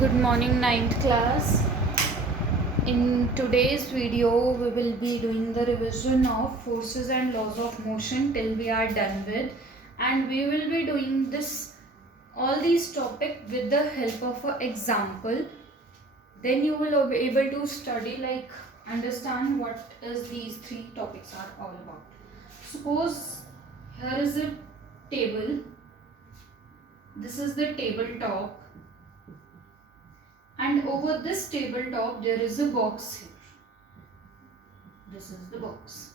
Good morning, ninth class. In today's video, we will be doing the revision of forces and laws of motion till we are done with, and we will be doing all these topics with the help of an example. Then you will be able to study, understand what is these three topics are all about. Suppose here is a table. This is the tabletop. And over this tabletop there is a box here. This is the box.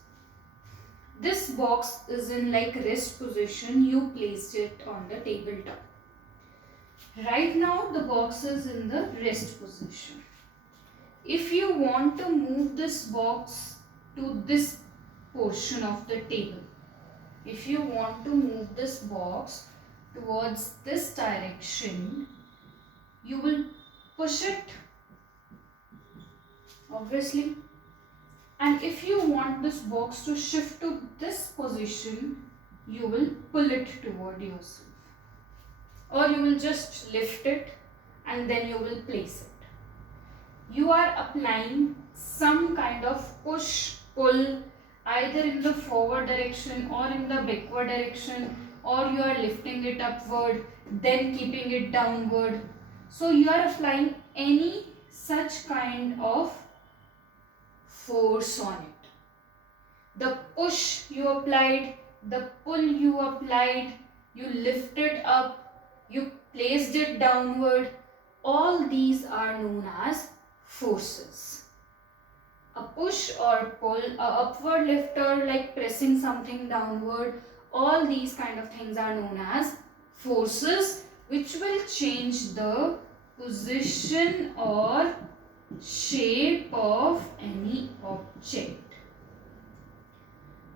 This box is in rest position. You placed it on the tabletop. Right now the box is in the rest position. If you want to move this box to this portion of the table, if you want to move this box towards this direction, you will push it, obviously, and if you want this box to shift to this position, you will pull it toward yourself, or you will just lift it and then you will place it. You are applying some kind of push pull either in the forward direction or in the backward direction, or you are lifting it upward then keeping it downward. So you are applying any such kind of force on it. The push you applied, the pull you applied, you lifted up, you placed it downward, all these are known as forces. A push or pull, a upward lifter like pressing something downward, all these kind of things are known as forces, which will change the position or shape of any object.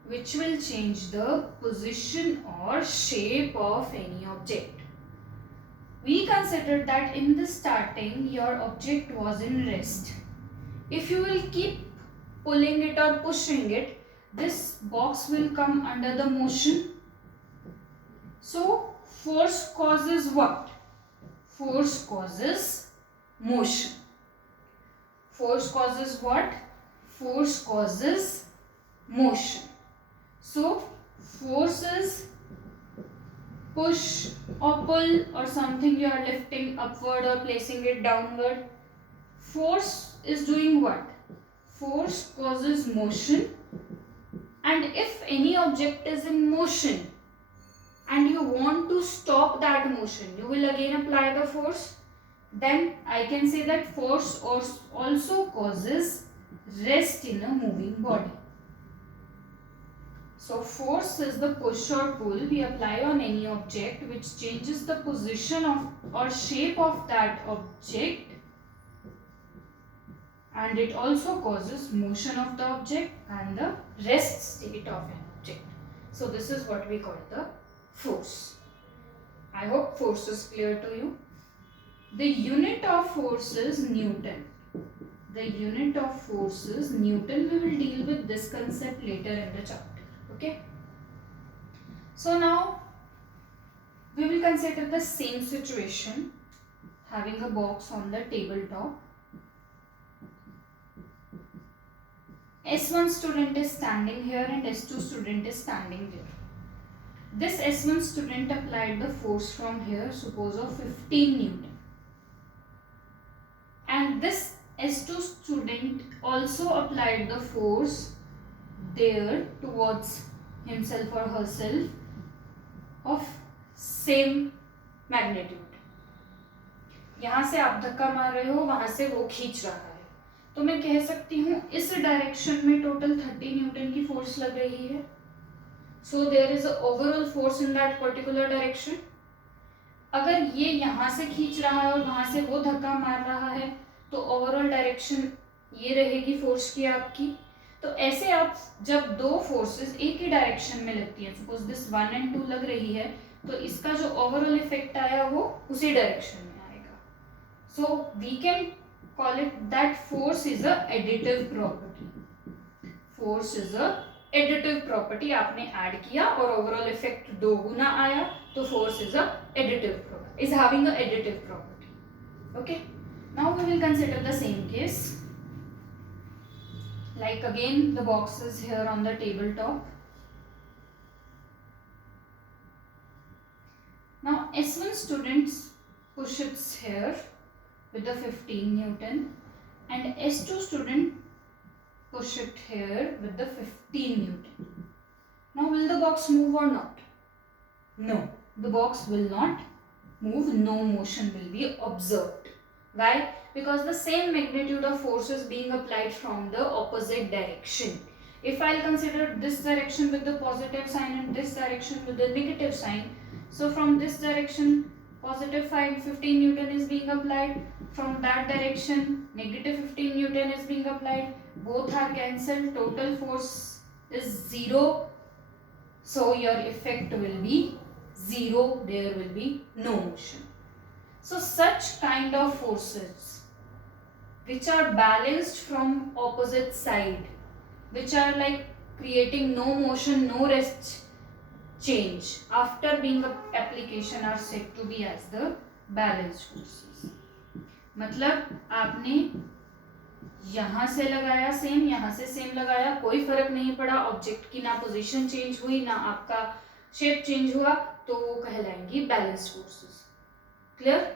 Which will change the position or shape of any object. We consider that in the starting your object was in rest. If you will keep pulling it or pushing it, this box will come under the motion. So force causes what? Force causes motion. Force causes what? Force causes motion. So force is push or pull or something you are lifting upward or placing it downward. Force is doing what? Force causes motion, and if any object is in motion and you want to stop that motion, you will again apply the force. Then I can say that force also causes rest in a moving body. So force is the push or pull we apply on any object which changes the position of or shape of that object, and it also causes motion of the object and the rest state of an object. So this is what we call the force. I hope force is clear to you. The unit of force is Newton. The unit of force is Newton. We will deal with this concept later in the chapter. Okay. So now we will consider the same situation, having a box on the tabletop. S1 student is standing here and S2 student is standing there. This S1 student applied the force from here, suppose of 15 Newton. And this S2 student also applied the force there towards himself or herself of same magnitude. यहाँ से आप धक्का मार रहे हो, वहां से वो खींच रहा है, तो मैं कह सकती हूँ इस डायरेक्शन में टोटल 30 न्यूटन की फोर्स लग रही है. So there is a overall force in that particular direction. अगर ये यहाँ से खींच रहा है और वहां से वो धक्का मार रहा है, तो ओवरऑल डायरेक्शन ये रहेगी फोर्स की आपकी. तो ऐसे आप जब दो फोर्सेस एक ही डायरेक्शन में लगती है, सपोज दिस 1 and 2 लग रही है, तो इसका जो ओवरऑल इफेक्ट आया वो उसी डायरेक्शन में आएगा. So we can call it that force is a additive property. Force is a additive property. आपने ऐड किया और ओवरऑल इफेक्ट 2 गुना आया, तो force is a additive property, is having a additive property. Okay. we will consider the same case. Like again, the box is here on the tabletop. Now S1 students push it here with the 15 Newton and S2 student push it here with the 15 Newton. Now will the box move or not? No, the box will not move, no motion will be observed. Why? Because the same magnitude of force is being applied from the opposite direction. If I'll consider this direction with the positive sign and this direction with the negative sign, so from this direction positive 15 Newton is being applied, from that direction negative 15 Newton is being applied, both are cancelled, total force is 0, so your effect will be 0, there will be no motion. So such kind of forces which are balanced from opposite side, which are like creating no motion, no rest change after being a application are said to be as the balanced forces. मतलब आपने यहाँ से लगाया same, यहाँ से same लगाया, कोई फर्क नहीं पड़ा, ऑब्जेक्ट की ना पोजीशन चेंज हुई ना आपका शेप चेंज हुआ, तो वो कहलाएंगी बैलेंस्ड फोर्सेस. क्लियर?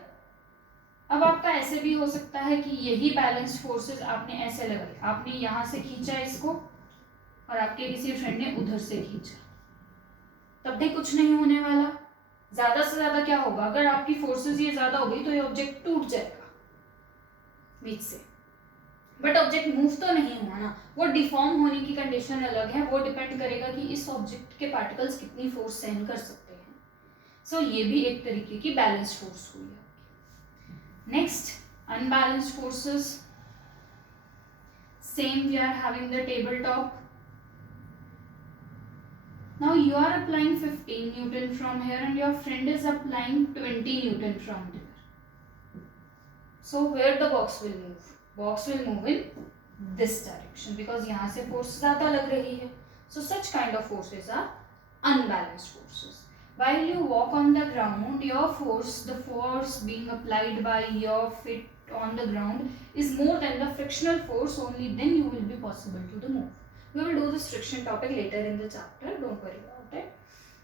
अब आपका ऐसे भी हो सकता है कि यही बैलेंस्ड फोर्सेस आपने ऐसे लगाई, आपने यहाँ से खींचा इसको और आपके किसी फ्रेंड ने उधर से खींचा, तब भी कुछ नहीं होने वाला. ज्यादा से ज्यादा क्या होगा, अगर आपकी फोर्सेस ये ज्यादा हो गई तो ये ऑब्जेक्ट टूट जाएगा बीच से, बट ऑब्जेक्ट मूव तो नहीं हुआ ना. वो डिफॉर्म होने की कंडीशन अलग है, वो डिपेंड करेगा कि इस ऑब्जेक्ट के पार्टिकल्स कितनी फोर्स सहन कर सकते हैं. सो ये भी एक तरीके की बैलेंस्ड फोर्स हुई है. Next, unbalanced forces. Same we are having the table top. Now you are applying 15 Newton from here and your friend is applying 20 Newton from there. So where the box will move? Box will move in this direction because यहाँ से force ज़्यादा लग रही है. So such kind of forces are unbalanced forces. While you walk on the ground, your force, the force being applied by your feet on the ground is more than the frictional force. Only then you will be possible to the move. We will do this friction topic later in the chapter, don't worry about it.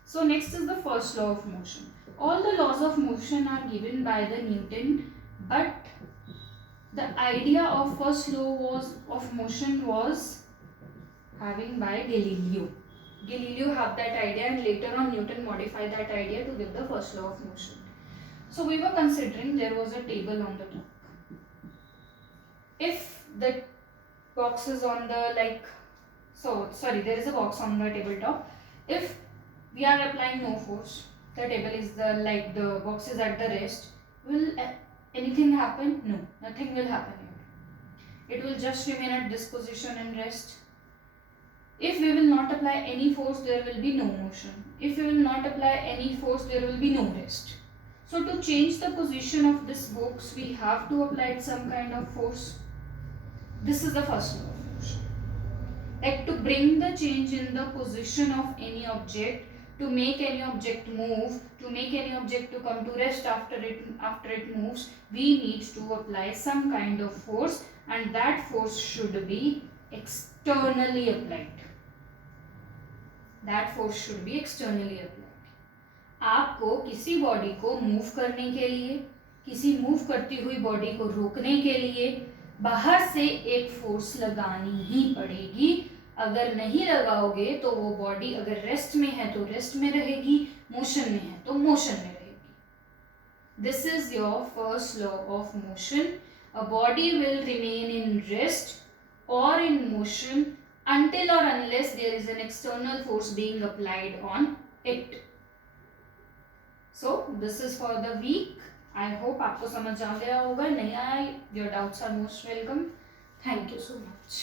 So next is the first law of motion. All the laws of motion are given by the Newton, but the idea of first law of motion was having by Galileo. Galileo had that idea and later on Newton modified that idea to give the first law of motion. So we were considering there was a table on the top. If the box is on the there is a box on the tabletop. If we are applying no force, the table is the box is at the rest, will anything happen? No, nothing will happen here. It will just remain at this position and rest. If we will not apply any force, there will be no motion. If we will not apply any force, there will be no rest. So to change the position of this box, we have to apply some kind of force. This is the first law. Like to bring the change in the position of any object, to make any object move, to make any object to come to rest after it moves, we need to apply some kind of force and that force should be externally applied. That force should be externally applied. आपको किसी body को move करने के लिए, किसी move करती हुई body को रोकने के लिए बाहर से एक फोर्स लगानी ही पड़ेगी. अगर नहीं लगाओगे तो वो बॉडी अगर रेस्ट में है तो रेस्ट में रहेगी, मोशन में है तो मोशन में रहेगी. This is your first law of motion. A body will remain in rest or in motion until or unless there is an external force being applied on it. So this is for the week. I hope आपको समझ आ गया होगा. नहीं आया, your doubts are most welcome. Thank you so much.